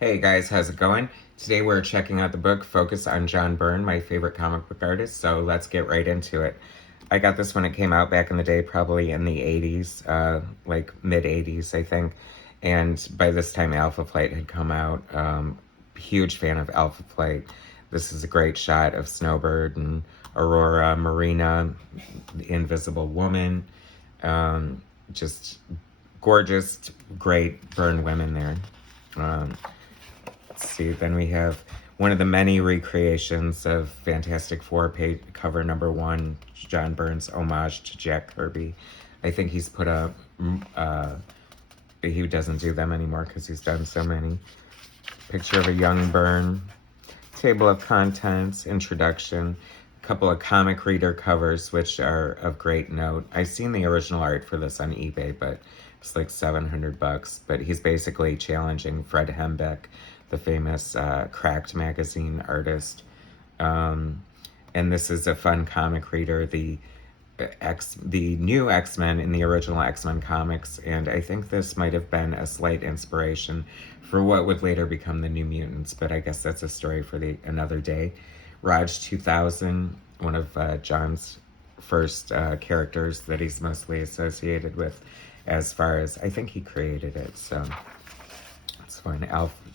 Hey guys, how's it going? Today we're checking out the book Focus on John Byrne, my favorite comic book artist, so let's get right into it. I got this when it came out back in the day, probably in the 80s, like mid 80s, I think. And by this time, Alpha Flight had come out. Huge fan of Alpha Flight. This is a great shot of Snowbird and Aurora, Marina, the Invisible Woman. Just gorgeous, great Byrne women there. Um, Let's see, then we have one of the many recreations of Fantastic Four, page cover number one, John Byrne's homage to Jack Kirby. I think he's put up, he doesn't do them anymore because he's done so many. Picture of a young Byrne, table of contents, introduction, a couple of comic reader covers, which are of great note. I've seen the original art for this on eBay, but it's like $700. But he's basically challenging Fred Hembeck, the famous Cracked magazine artist. And this is a fun comic reader. The new X-Men in the original X-Men comics, and I think this might have been a slight inspiration for what would later become the New Mutants, but I guess that's a story for another day. Raj 2000, one of John's first characters that he's mostly associated with, as far as I think he created it, so it's fun.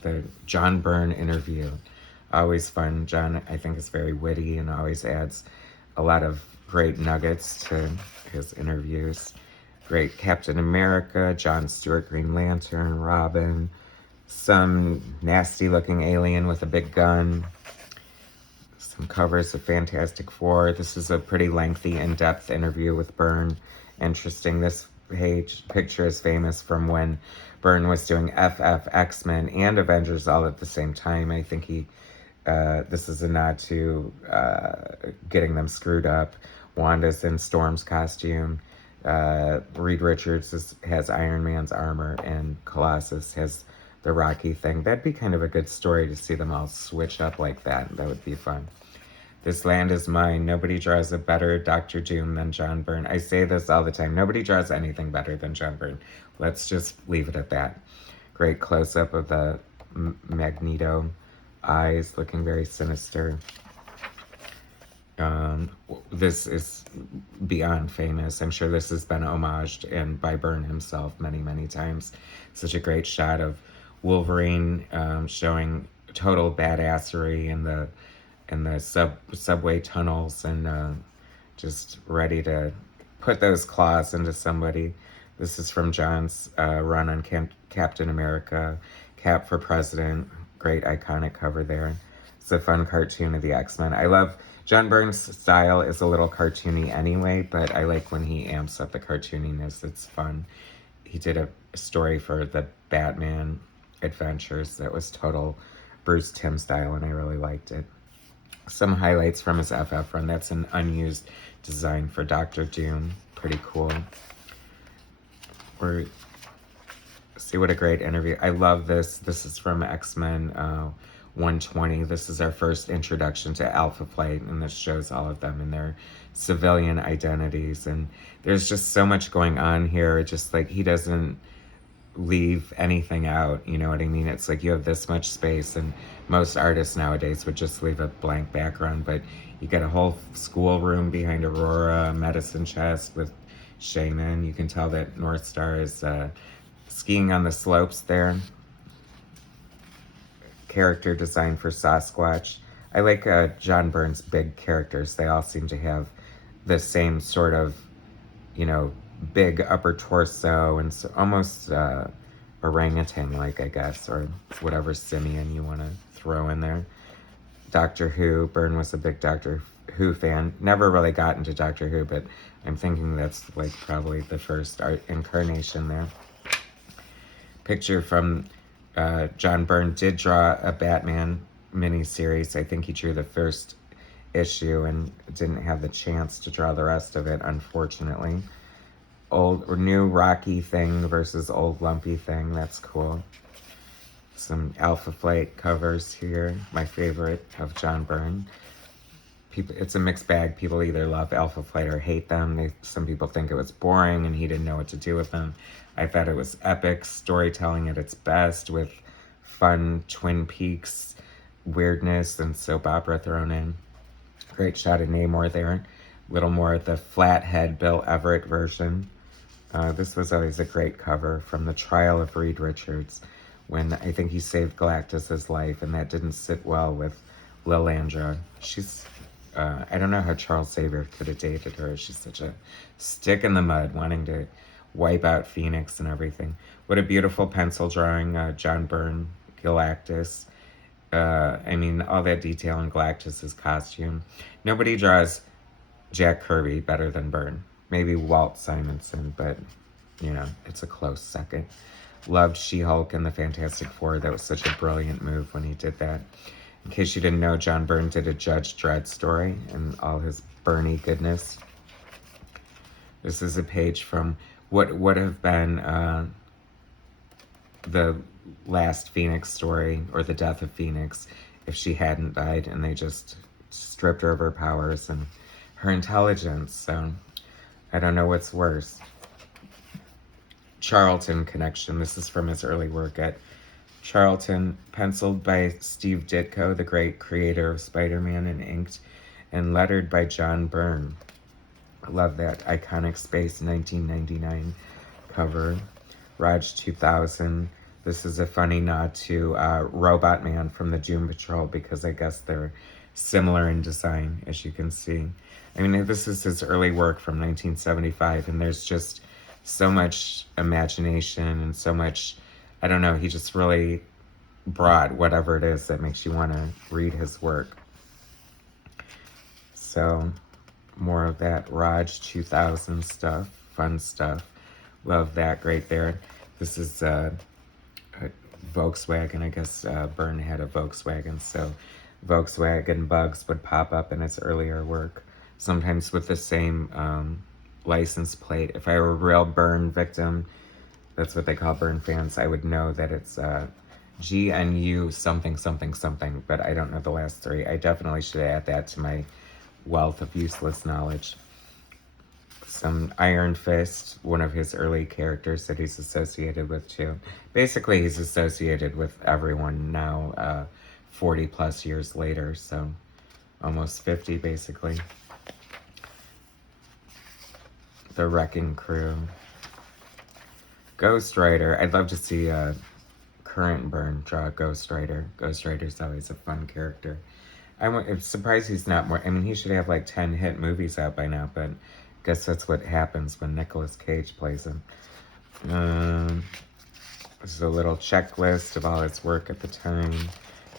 The John Byrne interview, always fun. John, I think, is very witty and always adds a lot of great nuggets to his interviews. Great Captain America, John Stewart, Green Lantern, Robin, some nasty looking alien with a big gun, some covers of Fantastic Four. This is a pretty lengthy, in-depth interview with Byrne. Interesting. This picture is famous from when Byrne was doing FF, X-Men, and Avengers all at the same time. I think this is a nod to getting them screwed up. Wanda's in Storm's costume. Reed Richards has Iron Man's armor, and Colossus has the Rocky thing. That'd be kind of a good story to see them all switch up like that. That would be fun. This land is mine. Nobody draws a better Dr. Doom than John Byrne. I say this all the time. Nobody draws anything better than John Byrne. Let's just leave it at that. Great close-up of the Magneto eyes, looking very sinister. This is beyond famous. I'm sure this has been homaged and by Byrne himself many, many times. Such a great shot of Wolverine showing total badassery in the subway tunnels and just ready to put those claws into somebody. This is from John's run on Captain America, Cap for President. Great iconic cover there. It's a fun cartoon of the X-Men. I love John Byrne's style is a little cartoony anyway, but I like when he amps up the cartooniness. It's fun. He did a story for the Batman Adventures that was total Bruce Timm style, and I really liked it. Some highlights from his FF run. That's an unused design for Dr. Doom. Pretty cool. See what a great interview. I love this. This is from X-Men 120. This is our first introduction to Alpha Flight, and this shows all of them in their civilian identities. And there's just so much going on here. Just like he doesn't leave anything out, you know what I mean? It's like you have this much space, and most artists nowadays would just leave a blank background, but you get a whole schoolroom behind Aurora, a medicine chest with Shaman. You can tell that North Star is skiing on the slopes there. Character design for Sasquatch. I like John Byrne's big characters. They all seem to have the same sort of, big upper torso and so almost orangutan-like, I guess, or whatever simian you want to throw in there. Doctor Who. Byrne was a big Doctor Who fan. Never really got into Doctor Who, but I'm thinking that's like probably the first art incarnation there. Picture from John Byrne did draw a Batman miniseries. I think he drew the first issue and didn't have the chance to draw the rest of it, unfortunately. Old or new Rocky thing versus old Lumpy thing. That's cool. Some Alpha Flight covers here. My favorite of John Byrne. It's a mixed bag. People either love Alpha Flight or hate them. Some people think it was boring and he didn't know what to do with them. I thought it was epic storytelling at its best with fun Twin Peaks weirdness and soap opera thrown in. Great shot of Namor there. A little more of the flathead Bill Everett version. This was always a great cover from the trial of Reed Richards, when I think he saved Galactus's life, and that didn't sit well with Lilandra. She's, I don't know how Charles Xavier could have dated her. She's such a stick in the mud, wanting to wipe out Phoenix and everything. What a beautiful pencil drawing, John Byrne, Galactus. I mean, all that detail in Galactus's costume. Nobody draws Jack Kirby better than Byrne. Maybe Walt Simonson, but, you know, it's a close second. Loved She-Hulk and the Fantastic Four. That was such a brilliant move when he did that. In case you didn't know, John Byrne did a Judge Dredd story and all his Byrne goodness. This is a page from what would have been the last Phoenix story, or the death of Phoenix, if she hadn't died, and they just stripped her of her powers and her intelligence. So I don't know what's worse. Charlton connection. This is from his early work at Charlton, penciled by Steve Ditko, the great creator of Spider-Man, and inked and lettered by John Byrne. I love that iconic Space 1999 cover. Raj 2000. This is a funny nod to Robot Man from the Doom Patrol, because I guess they're similar in design, as you can see. I mean, this is his early work from 1975, and there's just so much imagination and so much, I don't know, he just really brought whatever it is that makes you want to read his work. So, more of that Raj 2000 stuff, fun stuff. Love that, great there. This is a Volkswagen, I guess Byrne had a Volkswagen, so Volkswagen bugs would pop up in his earlier work, sometimes with the same license plate. If I were a real Byrne victim, that's what they call Byrne fans, I would know that it's GNU something something something, but I don't know the last three. I definitely should add that to my wealth of useless knowledge. Some Iron Fist, one of his early characters that he's associated with too. Basically, he's associated with everyone now, 40 plus years later, so almost 50 basically. The Wrecking Crew. Ghost Rider. I'd love to see current Byrne draw Ghost Rider. Ghost Rider's always a fun character. I'm surprised he's not more. I mean, he should have like 10 hit movies out by now, but I guess that's what happens when Nicolas Cage plays him. This is a little checklist of all his work at the time.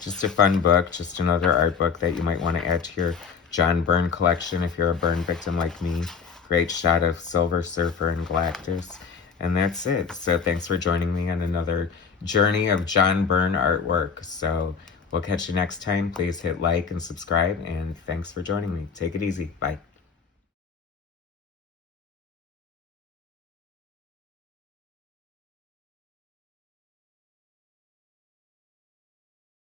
Just a fun book, just another art book that you might want to add to your John Byrne collection if you're a Byrne victim like me. Great shot of Silver Surfer and Galactus. And that's it. So thanks for joining me on another journey of John Byrne artwork. So we'll catch you next time. Please hit like and subscribe, and thanks for joining me. Take it easy. Bye.